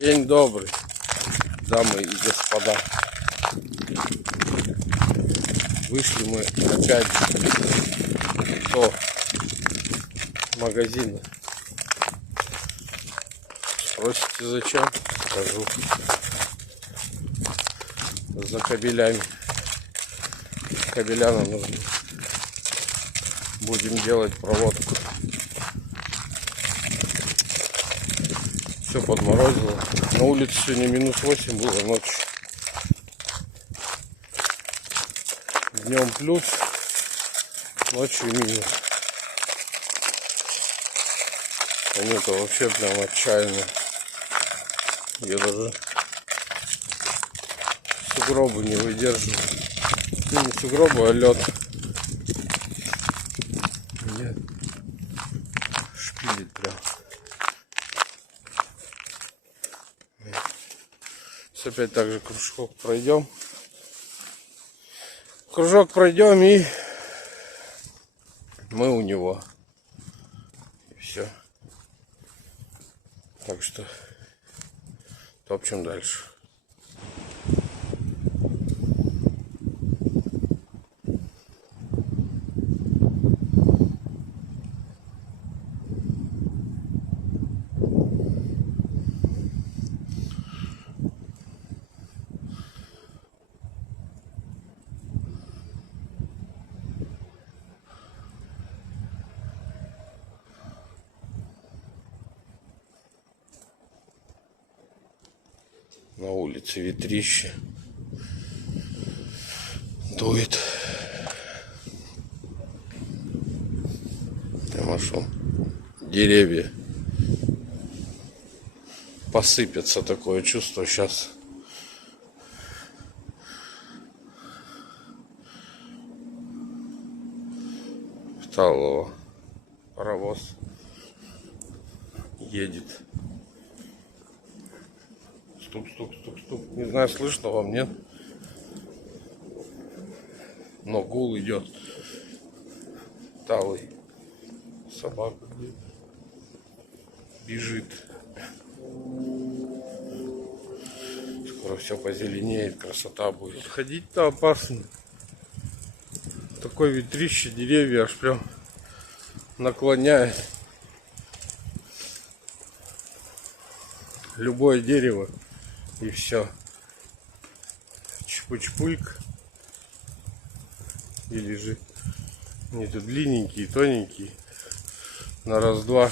День добрый, дамы и господа. Вышли мы опять до магазина. Спросите, зачем? Скажу. За кабелями. Кабеля нам нужны. Будем делать проводку. Все подморозило. На улице сегодня минус 8 было ночью. Днем плюс, ночью минус. Они-то вообще прям отчаянно. Я даже сугробы не выдерживаю. Ну, не сугробы, а лед. Нет. Шпилит прям. Опять так же кружок пройдем. Кружок пройдем и мы у него. И все. Так что топчем дальше. На улице ветрище дует. Там что, деревья посыпятся, такое чувство сейчас. Талово. Паровоз едет. Стук. Не знаю, слышно вам, нет? Но гул идет. Талый. Собака бежит. Скоро все позеленеет, красота будет. Ходить-то опасно. Такое ветрище, деревья аж прям наклоняет. Любое дерево. И все. Чпуч-пульк. Или же они тут длинненькие, тоненькие. На раз-два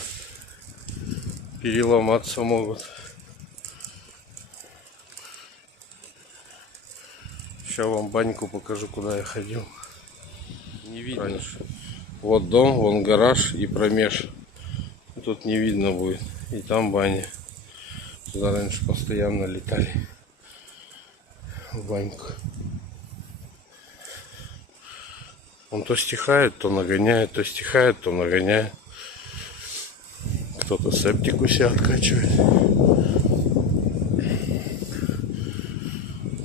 переломаться могут. Сейчас вам баньку покажу, куда я ходил. Не видно. Раньше. Вот дом, вон гараж и промеж. Тут не видно будет. И там баня. Туда раньше постоянно летали в баньку. Он то стихает, то нагоняет, то стихает, то нагоняет. Кто-то септик у себя откачивает.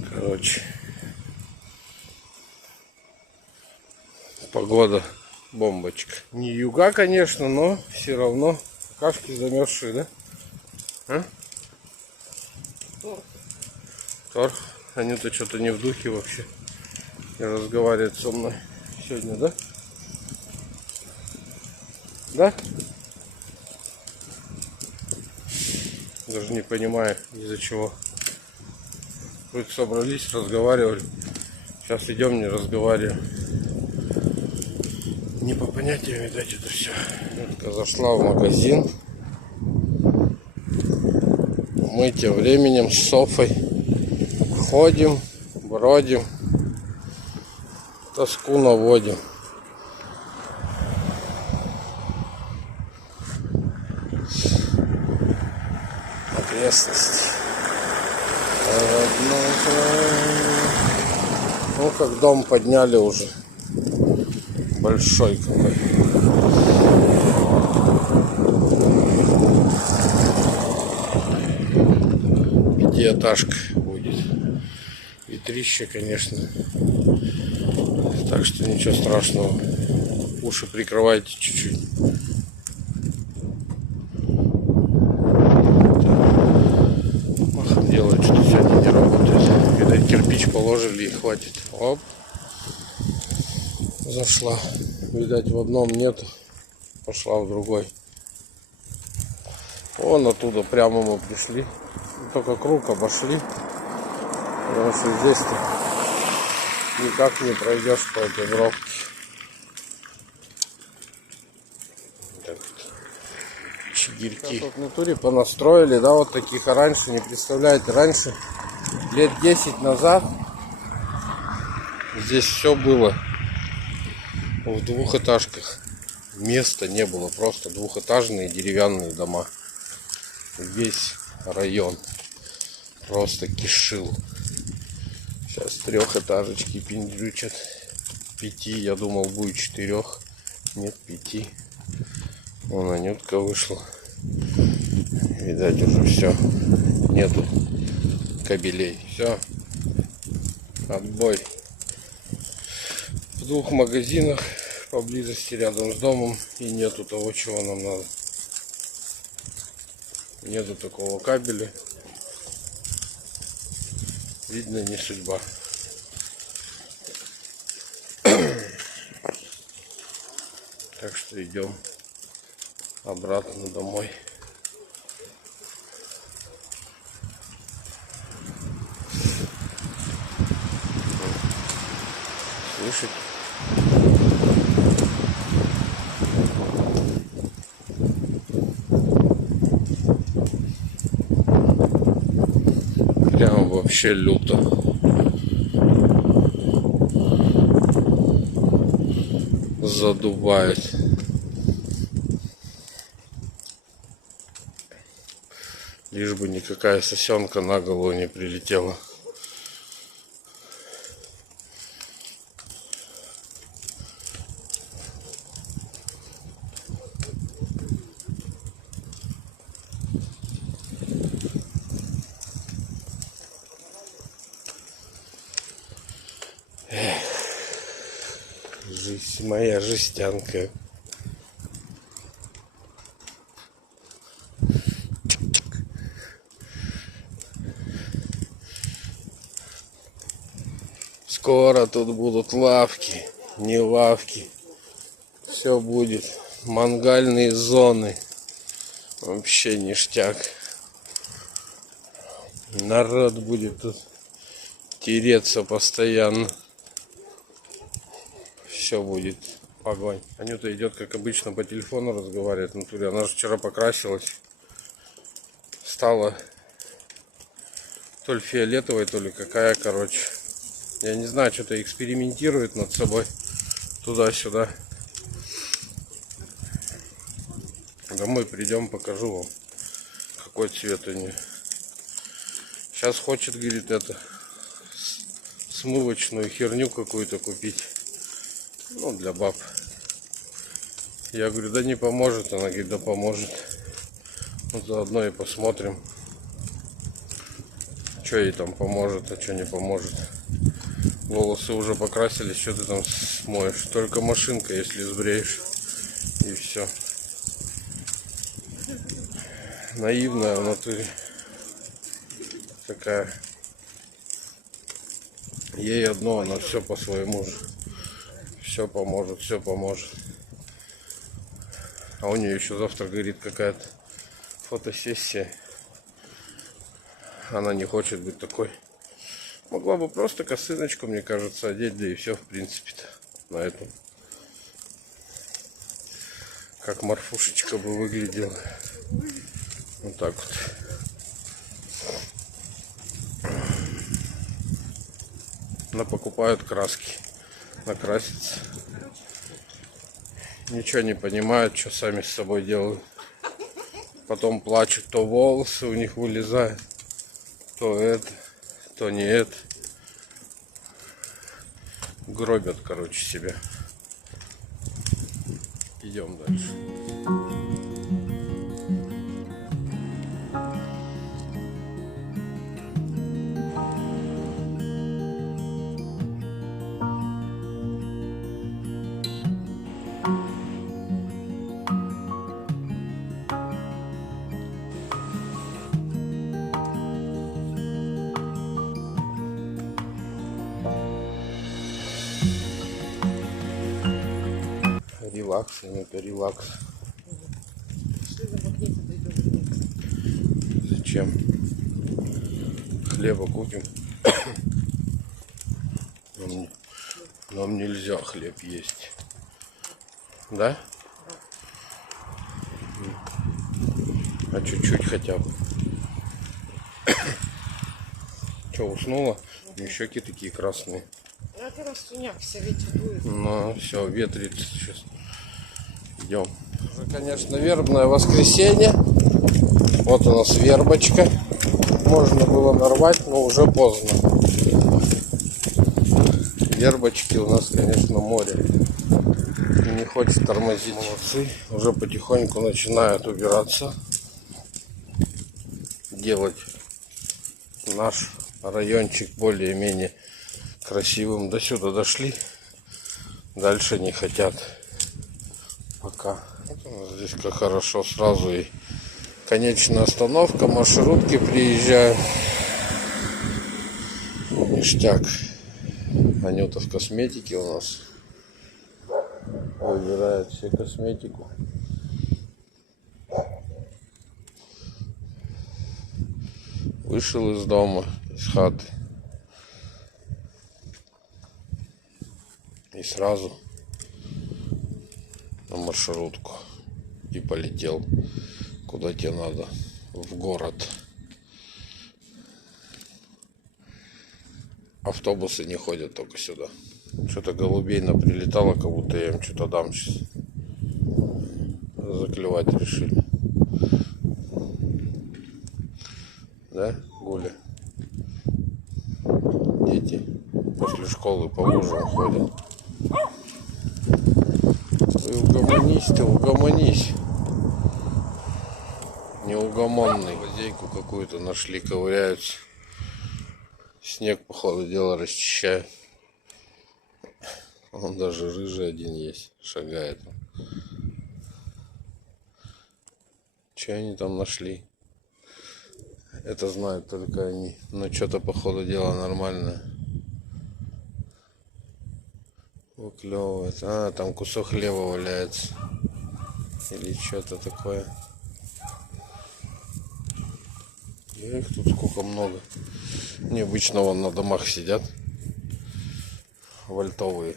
Короче, погода бомбочка. Не юга, конечно, но все равно какашки замерзшие, да? А? Торг. Они-то что-то не в духе вообще. И разговаривает со мной сегодня, да? Да? Даже не понимаю, из-за чего. Вроде собрались, разговаривали. Сейчас идем, не разговариваем. Не по понятиям, видать, это все. Зашла в магазин. Мы тем временем с Софой ходим, бродим, тоску наводим. Окрестности. Ну, как дом подняли уже. Большой какой. Пятиэтажка будет. Ветрище, конечно. Так что ничего страшного. Уши прикрывайте чуть-чуть. делают, что сегодня не работает. Видать, кирпич положили и хватит. Оп. Зашла. Видать, в одном нету. Пошла в другой. Вон оттуда прямо мы пришли. Только круг обошли. Потому что здесь-то никак не пройдешь по этой бровке. Так вот. Чигирьки. Сейчас вот в натуре понастроили, да, вот таких. А раньше, не представляете, раньше, лет 10 назад, здесь все было в двухэтажках. Места не было, просто двухэтажные деревянные дома. Весь район просто кишил. Сейчас трехэтажечки пиндрючат. 5, я думал, будет 4. Нет, 5. Вон Анютка вышла. Видать, уже все. Нету кабелей. Все. Отбой. В 2 магазинах поблизости рядом с домом и нету того, чего нам надо. Нету такого кабеля. Видно, не судьба. Так что идем обратно домой. Слышите? Прям вообще люто. Задувает. Лишь бы никакая сосенка на голову не прилетела. Жизнь моя, жестянка. Скоро тут будут лавки, не лавки. Все будет. Мангальные зоны. Вообще ништяк. Народ будет тут тереться постоянно. Все будет огонь. Анюта идет, как обычно, по телефону разговаривает. В натуре. Она же вчера покрасилась. Стала то ли фиолетовой, то ли какая, короче. Я не знаю, что-то экспериментирует над собой. Туда-сюда. Домой придем, покажу вам, какой цвет у нее. Сейчас хочет, говорит, это смывочную херню какую-то купить. Ну, для баб. Я говорю, да не поможет. Она говорит, да поможет. Вот заодно и посмотрим, что ей там поможет, а что не поможет. Волосы уже покрасились, что ты там смоешь? Только машинка, если сбреешь. И все. Наивная в натуре. Такая. Ей одно, она все по своему же. Все поможет, все поможет. А у нее еще завтра, говорит, какая-то фотосессия. Она не хочет быть такой. Могла бы просто косыночку, мне кажется, одеть, да и все, в принципе-то, на этом. Как морфушечка бы выглядела. Вот так вот. Она покупают краски. Накраситься. Ничего не понимают, что сами с собой делают. Потом плачут, то волосы у них вылезают, то это, то не это. Гробят, короче, себя. Идем дальше. Релакс, это релакс. Пошли за магнитом, дойдем. Зачем? Хлеба купим. Нам нельзя хлеб есть. Да? А чуть-чуть хотя бы. Че, уснула? У нее щеки такие красные. Это растуняк, все ветер дует. Ну, все, ветрит сейчас. Идем. Уже, конечно, вербное воскресенье. Вот у нас вербочка. Можно было нарвать, но уже поздно. Вербочки у нас, конечно, море. Не хочет тормозить. Молодцы. Уже потихоньку начинают убираться. Делать наш райончик более-менее красивым. До сюда дошли. Дальше не хотят. Пока. Вот у нас здесь как хорошо. Сразу и конечная остановка. Маршрутки приезжают. Ништяк. Анюта в косметике у нас. Выбирает все косметику. Вышел из дома, из хаты. И сразу на маршрутку. И полетел. Куда тебе надо? В город. Автобусы не ходят только сюда. Что-то голубей наприлетало, как будто я им что-то дам сейчас. Заклевать решили. Да, Гуля? Дети после школы по лужам ходят. Ты угомонись. Неугомонный. Лазейку какую-то нашли, ковыряются. Снег, по ходу дела, расчищают. Он даже рыжий один есть, шагает. Че они там нашли? Это знают только они. Но что-то, по ходу дела, нормальное. Выклевывает. А, там кусок хлеба валяется. Или что-то такое. Их тут сколько много. Необычно вон на домах сидят. Вольтовые.